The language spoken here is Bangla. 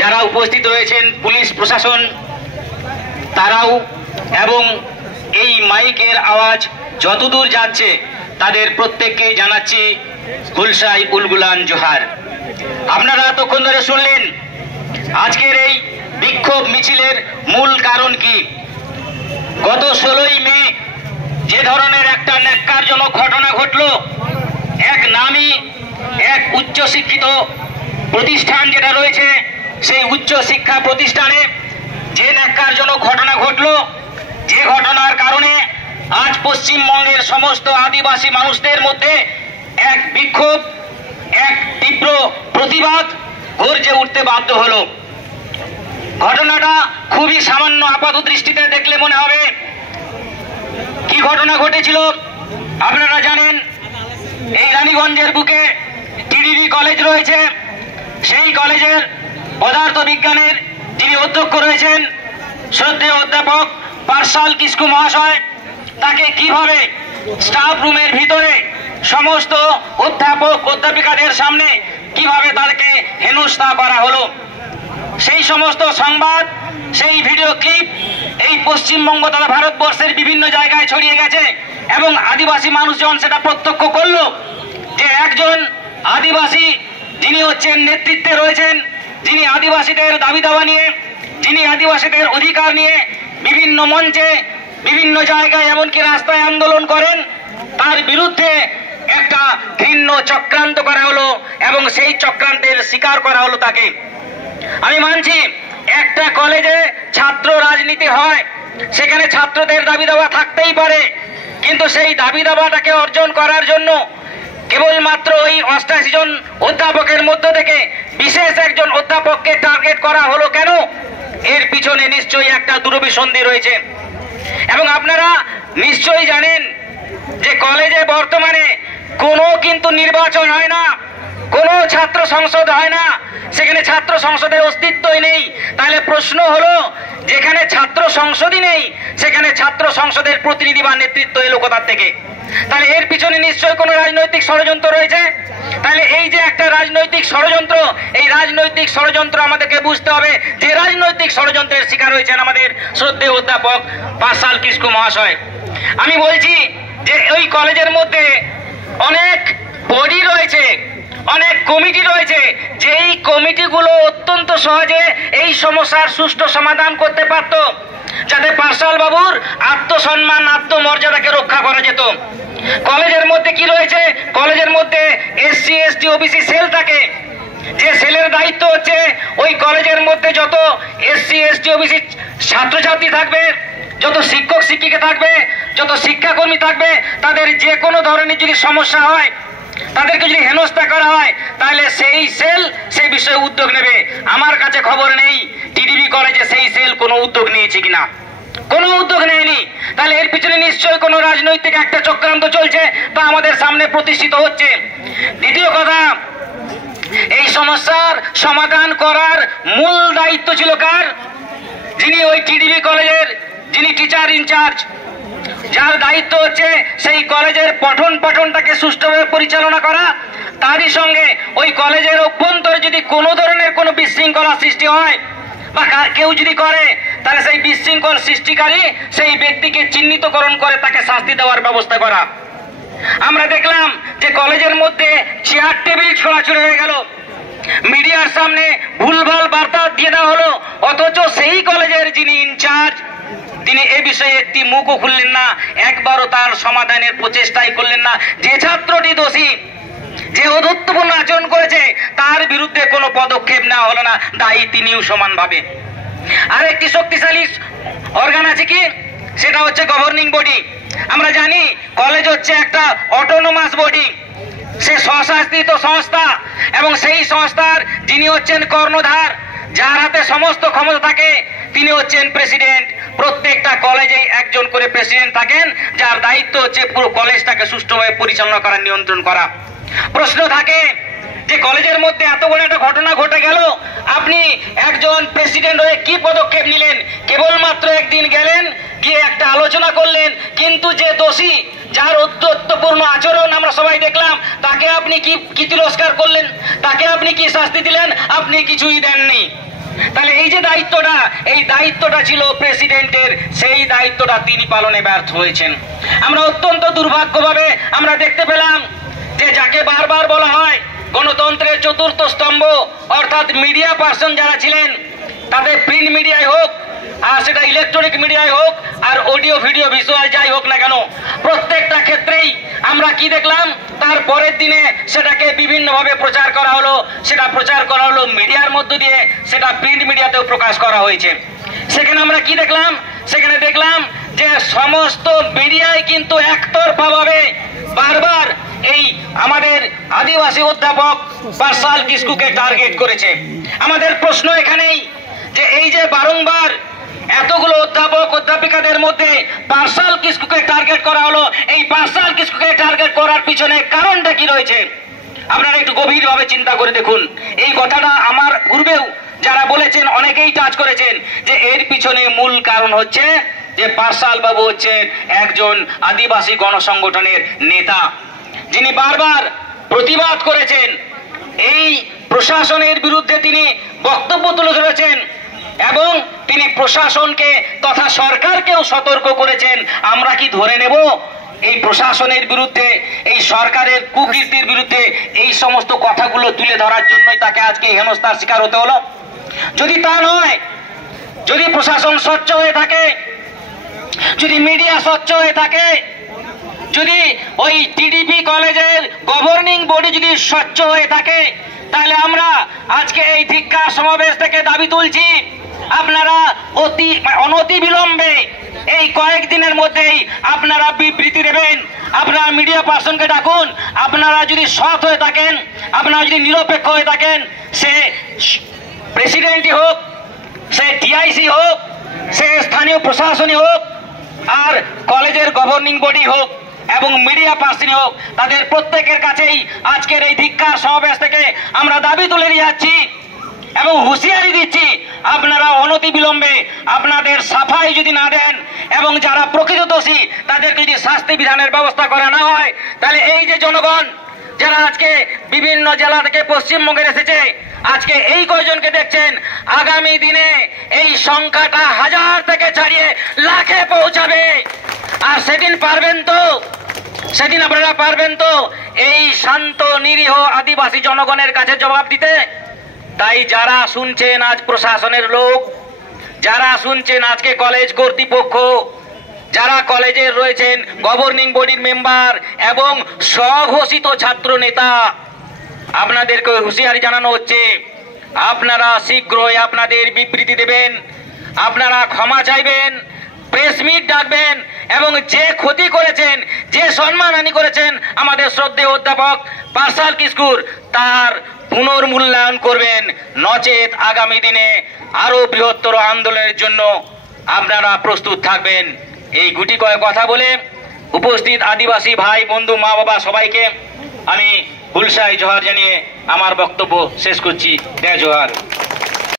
যারা উপস্থিত রয়েছেন পুলিশ প্রশাসন তারাও এবং এই মাইকের আওয়াজ যতদূর যাচ্ছে তাদের প্রত্যেককে জানাচ্ছি হুলসাই উলগুলান জোহার। আপনারা এতক্ষণ ধরে শুনলেন আজকের এই বিক্ষোভ মিছিলের মূল কারণ কি। গত 16ই মে যে ধরনের একটা ন্যাক্কারজনক ঘটনা ঘটল, এক নামী এক উচ্চশিক্ষিত প্রতিষ্ঠান যেটা রয়েছে সেই উচ্চ শিক্ষা প্রতিষ্ঠানে যে ন্যাক্কারজনক ঘটনা ঘটল, যে ঘটনার কারণে আজ পশ্চিমবঙ্গের সমস্ত আদিবাসী মানুষদের মধ্যে এক বিক্ষোভ, এক তীব্র প্রতিবাদ গর্জে উঠতে বাধ্য হলো। ঘটনাটা খুবই সামান্য আপাত দৃষ্টিতে দেখলে মনে হবে কি ঘটনা ঘটেছিল। আপনারা জানেন এই রানীগঞ্জের বুকে টিডিবি কলেজ রয়েছে। সেই কলেজের পদার্থ বিজ্ঞানের যিনি অধ্যক্ষ রয়েছেন শ্রদ্ধেয় অধ্যাপক পার্সাল কিস্কু মহাশয়, তাকে কিভাবে স্টাফ রুমের ভিতরে সমস্ত অধ্যাপক অধ্যাপিকাদের সামনে কিভাবে তাদেরকে হেনস্থা করা হলো, সেই সমস্ত সংবাদ, সেই ভিডিও ক্লিপ এই পশ্চিমবঙ্গ তথা ভারতবর্ষের বিভিন্ন জায়গায় ছড়িয়ে গেছে এবং আদিবাসী মানুষজন সেটা প্রত্যক্ষ করলো যে একজন আদিবাসী যিনি হচ্ছেন নেতৃত্বে রয়েছেন, যিনি আদিবাসীদের দাবি দাওয়া নিয়ে, যিনি আদিবাসীদের অধিকার নিয়ে বিভিন্ন মঞ্চে বিভিন্ন জায়গায় এমনকি রাস্তায় আন্দোলন করেন, তার বিরুদ্ধে একটা ঘৃণ্য চক্রান্ত করা হলো এবং সেই চক্রান্তের শিকার করা হলো তাকে। আমি মানছি একটা কলেজে ছাত্র রাজনীতি হয়, সেখানে ছাত্রদের দাবি দাওয়া থাকতেই পারে, কিন্তু সেই দাবি দাওয়াটাকে অর্জন করার জন্য কেবলমাত্র ওই 88 জন অধ্যাপকের মধ্য থেকে বিশেষ একজন অধ্যাপককে টার্গেট করা হলো কেন? এর পিছনে নিশ্চয়ই একটা দুরভিসন্ধি রয়েছে। এবং আপনারা নিশ্চয়ই জানেন যে কলেজে বর্তমানে কোনো কিন্তু নির্বাচন হয় না, কোনো ছাত্র সংসদ হয় না, সেখানে ছাত্র সংসদের অস্তিত্বই নেই। তাহলে প্রশ্ন হলো, যেখানে ছাত্র সংসদই নেই সেখানে ছাত্র সংসদের প্রতিনিধি বা নেতৃত্ব এলো কোথা থেকে? তাহলে এর পিছনে নিশ্চয়ই কোনো রাজনৈতিক ষড়যন্ত্র রয়েছে। তাহলে এই যে একটা রাজনৈতিক ষড়যন্ত্র, এই রাজনৈতিক ষড়যন্ত্র আমাদেরকে বুঝতে হবে যে রাজনৈতিক ষড়যন্ত্রের শিকার হয়েছেন আমাদের শ্রদ্ধেয় অধ্যাপক পার্সাল কিস্কু মহাশয়। আমি বলছি যে ওই কলেজের মধ্যে অনেক বডি রয়েছে, অনেক কমিটি রয়েছে, যেই কমিটিগুলো অত্যন্ত সহজে এই সমস্যার সুষ্ঠু সমাধান করতে পারত, যাতে পার্সাল বাবুর আত্মসম্মান আত্মমর্যাদাকে রক্ষা করা যেত। কলেজের মধ্যে কি রয়েছে? কলেজের মধ্যে SC ST OBC সেল থাকে, যে সেলের দায়িত্ব হচ্ছে ওই কলেজের মধ্যে যত SC ST OBC ছাত্রছাত্রী থাকবে, যত শিক্ষক শিক্ষিকা থাকবে, যত শিক্ষাকর্মী থাকবে, তাদের যে কোনো ধরনের যদি সমস্যা হয়, তাদেরকে যদি হেনস্থা করা হয়, তাহলে সেই সেল সেই বিষয়ে উদ্যোগ নেবে। আমার কাছে খবর নেই টিডিবি কলেজে সেই সেল কোনো উদ্যোগ নিয়েছে কিনা, কোনো উদ্যোগ নেয়নি। তাহলে এর পিছনে নিশ্চয়ই কোনো রাজনৈতিক একটা চক্রান্ত চলছে, তা আমাদের সামনে প্রতিষ্ঠিত হচ্ছে। দ্বিতীয় কথা, এই সমস্যার সমাধান করার মূল দায়িত্ব ছিল কার? যিনি ওই টিডিবি কলেজের যিনি টিচার ইনচার্জ, যার দায়িত্ব হচ্ছে সেই কলেজের পঠন পাঠনটাকে সুষ্ঠুভাবে পরিচালনা করা। তারই সঙ্গে ওই কলেজের অভ্যন্তরে যদি কোনো ধরনের কোনো বিশৃঙ্খলা সৃষ্টি হয় বা কেউ যদি করে, তাহলে সেই বিশৃঙ্খল সৃষ্টিকারী সেই ব্যক্তিকে চিহ্নিতকরণ করে তাকে শাস্তি দেওয়ার ব্যবস্থা করা। আমরা দেখলাম যে কলেজের মধ্যে চেয়ার টেবিল ছোড়াছুড়ি হয়ে গেল, মিডিয়ার সামনে ভুলভাল বার্তা দিয়ে দেওয়া হলো, অথচ সেই কলেজের যিনি ইনচার্জ তিনি এ বিষয়ে একটি মুখও খুললেন না, একবারও তার সমাধানের প্রচেষ্টাই করলেন না। যে ছাত্রটি দোষী, যে অধৈর্যপূর্ণ আচরণ করেছে, তার বিরুদ্ধে কোনো পদক্ষেপ নেওয়া হলো না, দায়ী তিনিও সমানভাবে। আর একটি শক্তিশালী অর্গান আছে কি? সেটা হচ্ছে গভর্নিং বডি। আমরা জানি কলেজ হচ্ছে একটা অটোনোমাস বডি, সে স্বশাসিত সংস্থা এবং সেই সংস্থার যিনি হচ্ছেন কর্ণধার, যার হাতে সমস্ত ক্ষমতা থাকে, তিনি হচ্ছেন প্রেসিডেন্ট। প্রত্যেকটা কলেজেই একজন করে প্রেসিডেন্ট থাকেন, যার দায়িত্ব হচ্ছে পুরো কলেজটাকে সুষ্ঠুভাবে পরিচালনা করা, নিয়ন্ত্রণ করা। প্রশ্ন থাকে যে কলেজের মধ্যে এত বড় একটা ঘটনা ঘটে গেল, আপনি একজন প্রেসিডেন্ট হয়ে কি পদক্ষেপ নিলেন? কেবলমাত্র একদিন গেলেন, গিয়ে একটা আলোচনা করলেন, কিন্তু যে দোষী, যার ঔদ্ধত্যপূর্ণ আচরণ আমরা সবাই দেখলাম, তাকে আপনি কি তিরস্কার করলেন? তাকে আপনি কি শাস্তি দিলেন? আপনি কিছুই দেননি। তাহলে এই যে দায়িত্বটা, এই দায়িত্বটা ছিল প্রেসিডেন্টের, সেই দায়িত্বটা তিনি পালনে ব্যর্থ হয়েছেন। আমরা অত্যন্ত দুর্ভাগ্যভাবে আমরা দেখতে পেলাম যে যাকে বারবার বলা হয় গণতন্ত্রের চতুর্থ স্তম্ভ, অর্থাৎ মিডিয়া পার্সন যারা ছিলেন, তাদের প্রিন্ট মিডিয়ায় হোক আর সেটা ইলেকট্রনিক মিডিয়ায় হোক আর অডিও ভিডিও ভিজুয়াল যাই হোক না কেন, প্রত্যেকটা ক্ষেত্রেই আমরা কি দেখলাম, তার পরের দিনে সেটাকে বিভিন্নভাবে প্রচার করা হলো। সেটা প্রচার করা হলো মিডিয়ার মধ্য দিয়ে, সেটা প্রিন্ট মিডিয়াতেও প্রকাশ করা হয়েছে। সেখানে আমরা কি দেখলাম? সেখানে দেখলাম যে সমস্ত মিডিয়ায় কিন্তু একতরফাভাবে বারবার এই আমাদের আদিবাসী অধ্যাপক পার্সাল কিস্কুকে টার্গেট করেছে। আমাদের প্রশ্ন এখানেই যে এই যে বারংবার এতগুলো অধ্যাপক অধ্যাপিকাদের মধ্যে পার্সাল কিস্কুকে টার্গেট করা হলো, এই পার্সাল কিস্কুকে টার্গেট করার পিছনে কারণটা কি রয়েছে? আপনারা একটু গভীরভাবে চিন্তা করে দেখুন। এই কথাটা আমার পূর্বেও যারা বলেছেন অনেকেই টাচ করেছেন যে এর পিছনে মূল কারণ হচ্ছে যে পার্সাল বাবু হচ্ছেন একজন আদিবাসী গণসংগঠনের নেতা, যিনি বারবার প্রতিবাদ করেছেন। এই প্রশাসনের বিরুদ্ধে তিনি বক্তব্য তুলে ধরেছেন এবং তিনি প্রশাসনকে তথা সরকারকেও সতর্ক করেছেন, আমরা কি ধরে নেব এই প্রশাসনের বিরুদ্ধে, এই সরকারের কুকীর্তির বিরুদ্ধে এই সমস্ত কথাগুলো তুলে ধরার জন্যই তাকে আজকে হেনস্থার শিকার হতে হলো? যদি তা নয়, যদি প্রশাসন স্বচ্ছ হয়ে থাকে, যদি মিডিয়া স্বচ্ছ হয়ে থাকে, যদি ওই টিডিপি কলেজের গভর্নিং বডি যদি স্বচ্ছ হয়ে থাকে, তাহলে আমরা আজকে এই ধিক্কার সমাবেশ থেকে দাবি তুলছি, আপনারা অনতি বিলম্বে এই কয়েকদিনের মধ্যেই আপনারা বিবৃতি দেবেন। আপনারা মিডিয়া পার্সনকে ডাকুন। আপনারা যদি সৎ হয়ে থাকেন, আপনারা যদি নিরপেক্ষ হয়ে থাকেন, সে প্রেসিডেন্টই হোক, সে টিআইসি হোক, সে স্থানীয় প্রশাসনই হোক, আর কলেজের গভর্নিং বডি হোক এবং মিডিয়া পার্সন হোক, তাদের প্রত্যেকের কাছেই আজকের এই ধিক্কার সমাবেশ থেকে আমরা দাবি তুলে নিয়ে যাচ্ছি এবং হুঁশিয়ারি দিচ্ছি, আপনারা অনতি বিলম্বে আপনাদের সাফাই যদি না দেন এবং যারা প্রকৃত দোষী তাদেরকে যদি শাস্তি বিধানের ব্যবস্থা করা না হয়, তাহলে এই যে জনগণ যারা আজকে বিভিন্ন জেলা থেকে পশ্চিমবঙ্গে এসেছে, আজকে এই কয়জনকে দেখছেন, আগামী দিনে এই সংখ্যাটা 1000 থেকে ছাড়িয়ে লাখে পৌঁছাবে। আর সেদিন পারবেন তো, সেদিন আপনারা পারবেন তো এই শান্ত নিরীহ আদিবাসী জনগণের কাছে জবাব দিতে? তাই যারা শুনছেন আজ প্রশাসনের লোক, যারা শুনছেন আজকে কলেজ কর্তৃপক্ষ, যারা কলেজের রয়েছেন গভর্নিং বডির মেম্বার এবং স্বঘোষিত ছাত্র নেতা, আপনাদেরকে হুঁশিয়ারি জানানো হচ্ছে, আপনারা শীঘ্রই আপনাদের বিবৃতি দেবেন, আপনারা ক্ষমা চাইবেন, প্রেস মিট ডাকবেন এবং যে ক্ষতি করেছেন, যে সম্মানহানি করেছেন আমাদের শ্রদ্ধেয় অধ্যাপক পার্সাল কিস্কুর, তার পুনর্মূল্যায়ন করবেন। নচেত আগামী দিনে আরো বৃহত্তর আন্দোলনের জন্য আপনারা প্রস্তুত থাকবেন। এই গুটি কয়েক কথা বলে উপস্থিত আদিবাসী ভাই বন্ধু মা বাবা সবাইকে আমি হুলসায় জোহার জানিয়ে আমার বক্তব্য শেষ করছি। জয় জোহার।